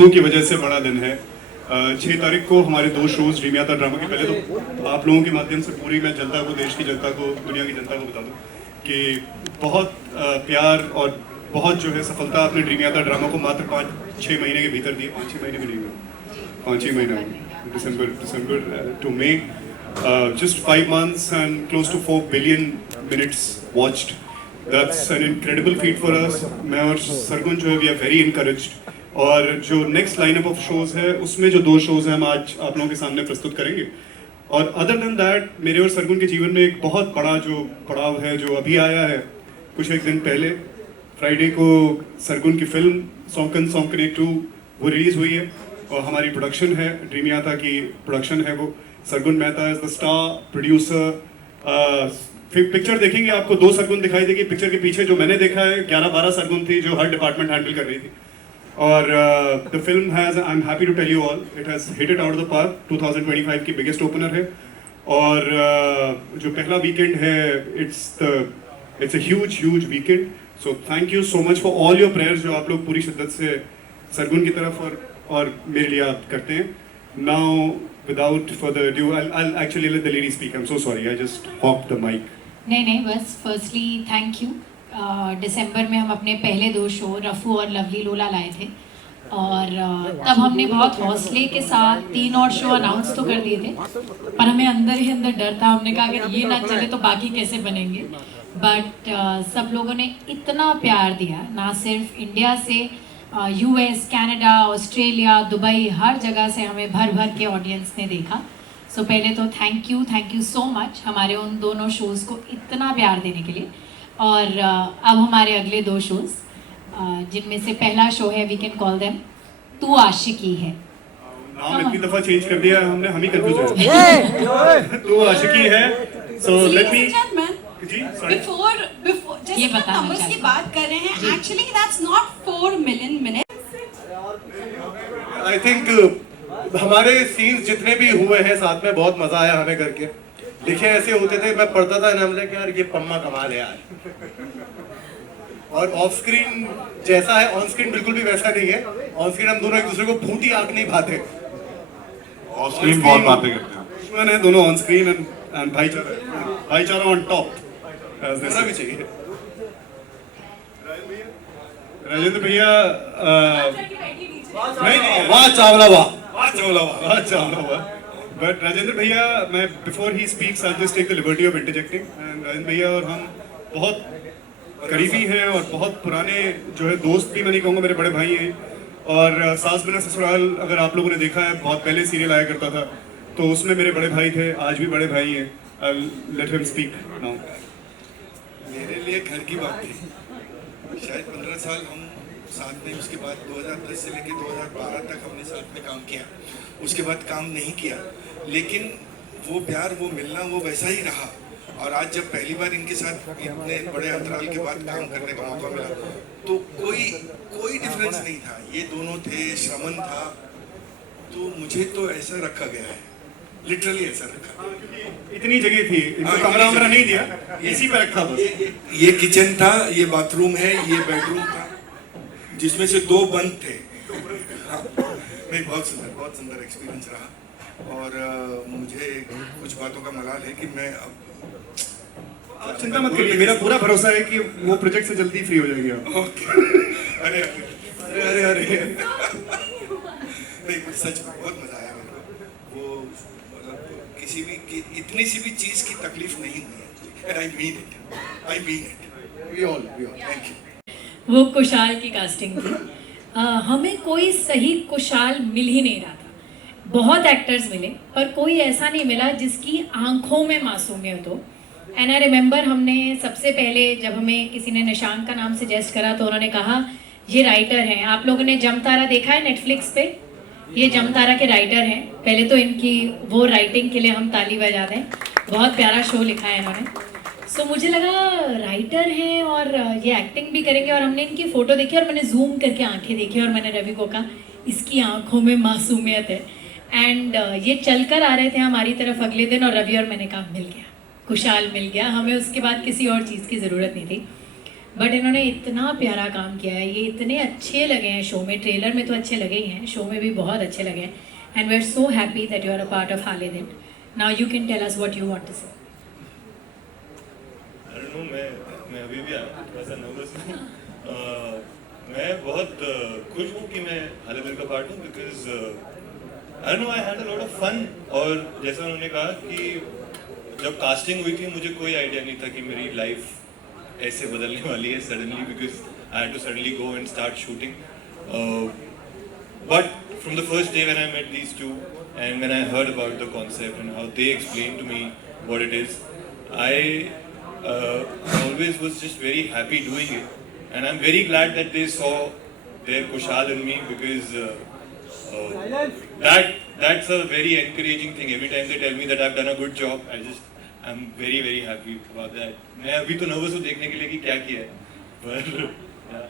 बोझों की वजह से बड़ा दिन है। 6 तारीख को हमारे 2 शोज ड्रीम यात्रा ड्रामा के। पहले तो आप लोगों के माध्यम से पूरी मैं जनता को, देश की जनता को, दुनिया की जनता को बता दूं कि बहुत प्यार और बहुत जो है सफलता अपने ड्रीम यात्रा ड्रामा को मात्र 5-6 महीने के भीतर दी। 5-6 महीने भी नहीं हुए, 5-6 महीने, December two May, just 5 months and close to 4 billion minutes watched. That's an incredible feat for us. मैं और सरगुन जो है we are very encouraged. और जो नेक्स्ट लाइनअप ऑफ शोज है उसमें जो 2 शोज हैं हम आज आप लोगों के सामने प्रस्तुत करेंगे। और अदर देन दैट मेरे और सरगुन के जीवन में एक बहुत बड़ा जो पड़ाव है जो अभी आया है कुछ एक दिन पहले। फ्राइडे को सरगुन की फिल्म सौंकन सौंकने 2 वो रिलीज हुई है और हमारी प्रोडक्शन है, ड्रीम यात्रा की प्रोडक्शन है वो। Sargun Mehta is the star producer. फिर पिक्चर देखेंगे आपको 2 सरगुन दिखाई देगी। पिक्चर के पीछे जो मैंने देखा है 11-12 सरगुन थी जो हर डिपार्टमेंट हैंडल कर रही थी। और the film has, I am happy to tell you all, it has hit it out the park. 2025 की बिगेस्ट ओपनर है और जो पहला वीकेंड है it's a huge weekend. So thank you so much for all your prayers जो आप लोग पूरी शिद्दत से सरगुन की तरफ और मेरे लिए आप करते हैं। Now without further ado, I'll actually let the lady speak. I'm so sorry, I just hogged the mic. नहीं बस फर्स्टली थैंक यू। दिसंबर में हम अपने पहले 2 शो रफू और लवली लोला लाए थे और तब हमने बहुत हौसले के साथ 3 और शो अनाउंस तो कर दिए थे, पर हमें अंदर ही अंदर डर था। हमने कहा अगर ये ना चले तो बाकी कैसे बनेंगे। बट सब लोगों ने इतना प्यार दिया, ना सिर्फ इंडिया से, यूएस, कनाडा, ऑस्ट्रेलिया, दुबई, हर जगह से हमें भर भर के ऑडियंस ने देखा। सो पहले तो थैंक यू सो मच हमारे उन दोनों शोज़ को इतना प्यार देने के लिए। और अब हमारे अगले 2 शोज़ जिनमें से पहला शो है वी कैन कॉल देम तू आशिकी है। नाम इतनी दफा चेंज कर दिया हमने, हम ही कंफ्यूज हो गए। तू आशिकी है। सो लेट मी जी before ये जैसे बताना नंबर्स की बात कर रहे हैं, actually that's not 4 million minutes. I think हमारे सीन्स जितने भी हुए हैं साथ में बहुत मजा आया हमें करके। लिखे ऐसे होते थे, मैं पढ़ता था ना, हमने यार ये पम्मा कमाल है यार। और ऑफ स्क्रीन जैसा है ऑन स्क्रीन बिल्कुल भी वैसा नहीं है। ऑन स्क्रीन हम दोनों एक दूसरे को फूटी आंख नहीं पाते, ऑन स्क्रीन बहुत बातें करते हैं। दुश्मन है दोनों ऑन स्क्रीन एंड भाईचारा ऑन टॉप होना भी चाहिए। राजेंद्र भैया नहीं वाह चावला वाह। बट राजेंद्र भैया, मैं before he speaks I just take the liberty of interjecting. And Rajendra भैया और हम बहुत करीबी हैं और बहुत पुराने जो है दोस्त भी मैं नहीं कहूँगा, मेरे बड़े भाई हैं। और सास बिना ससुराल अगर आप लोगों ने देखा है, बहुत पहले सीरियल आया करता था, तो उसमें मेरे बड़े भाई थे, आज भी बड़े भाई हैं। I let him speak now. मेरे लिए घर की बात थी। शायद 15 साल हम साथ में, उसके बाद 2010 से लेकर 2012 तक हमने साथ में काम किया। उसके बाद काम नहीं किया, लेकिन वो प्यार, वो मिलना, वो वैसा ही रहा। और आज जब पहली बार इनके साथ इतने बड़े अंतराल के बाद काम करने का मौका मिला, तो कोई डिफरेंस नहीं था। ये दोनों थे, श्रमन था। तो मुझे तो ऐसा रखा गया है, लिटरली ऐसा रखा। इतनी जगह थी, इनको कमरा वमरा नहीं दिया, इसी पे रखा बस। ये किचन था, ये बाथरूम है, ये बेडरूम था, जिसमें से 2 बंद थे। हाँ, नहीं, बहुत सुंदर एक्सपीरियंस रहा। और मुझे कुछ बातों का मलाल है कि मैं अब, आप चिंता मत करिए, मेरा पूरा भरोसा है कि वो प्रोजेक्ट से जल्दी फ्री हो जाएंगे आप। अरे नहीं, सच में बहुत मजा आया मेरे को। वो मतलब किसी भी इतनी सी भी चीज की तकलीफ नहीं हुई है। I mean it. We all thank you. वो कुशाल की कास्टिंग थी। हमें कोई सही कुशाल मिल ही नहीं रहा था। बहुत एक्टर्स मिले पर कोई ऐसा नहीं मिला जिसकी आंखों में मासूमियत हो। एंड आई रिमेंबर हमने सबसे पहले जब हमें किसी ने निशांक का नाम सजेस्ट करा तो उन्होंने कहा ये राइटर हैं। आप लोगों ने जमतारा देखा है नेटफ्लिक्स पे? ये जमतारा के राइटर हैं। पहले तो इनकी वो राइटिंग के लिए हम ताली बजा दें, बहुत प्यारा शो लिखा है इन्होंने। सो मुझे लगा राइटर हैं और ये एक्टिंग भी करेंगे। और हमने इनकी फ़ोटो देखी और मैंने जूम करके आंखें देखी और मैंने रवि को कहा इसकी आंखों में मासूमियत है। एंड ये चल कर आ रहे थे हमारी तरफ अगले दिन और रवि और मैंने कहा मिल गया, कुशाल मिल गया, हमें उसके बाद किसी और चीज़ की ज़रूरत नहीं थी। बट इन्होंने इतना प्यारा काम किया है, ये इतने अच्छे लगे हैं शो में, ट्रेलर में तो अच्छे लगे ही हैं, शो में भी बहुत अच्छे लगे हैं. And we are so happy that you are a part of हालेदिन. Now you can tell us what you want to say. I don't know, मैं अभी भी थोड़ा सा नर्वस हूँ. मैं बहुत खुश हूँ कि मैं हालेदिन का पार्ट हूँ, because I don't know, I had a lot of fun. और जैसा उन्होंने कहा कि जब कास्टिंग हुई थी मुझे कोई आइडिया नहीं था कि मेरी लाइफ ऐसे बदलने वाली है suddenly, because I had to suddenly go and start shooting. But from the first day when I met these two and when I heard about the concept and how they explained to me what it is, I always was just very happy doing it. And I'm very glad that they saw their Kushal in me, because that's a very encouraging thing. Every time they tell me that I've done a good job, I'm very very happy about that. मैं अभी तो nervous हूँ देखने के लिए कि क्या किया है, पर yeah.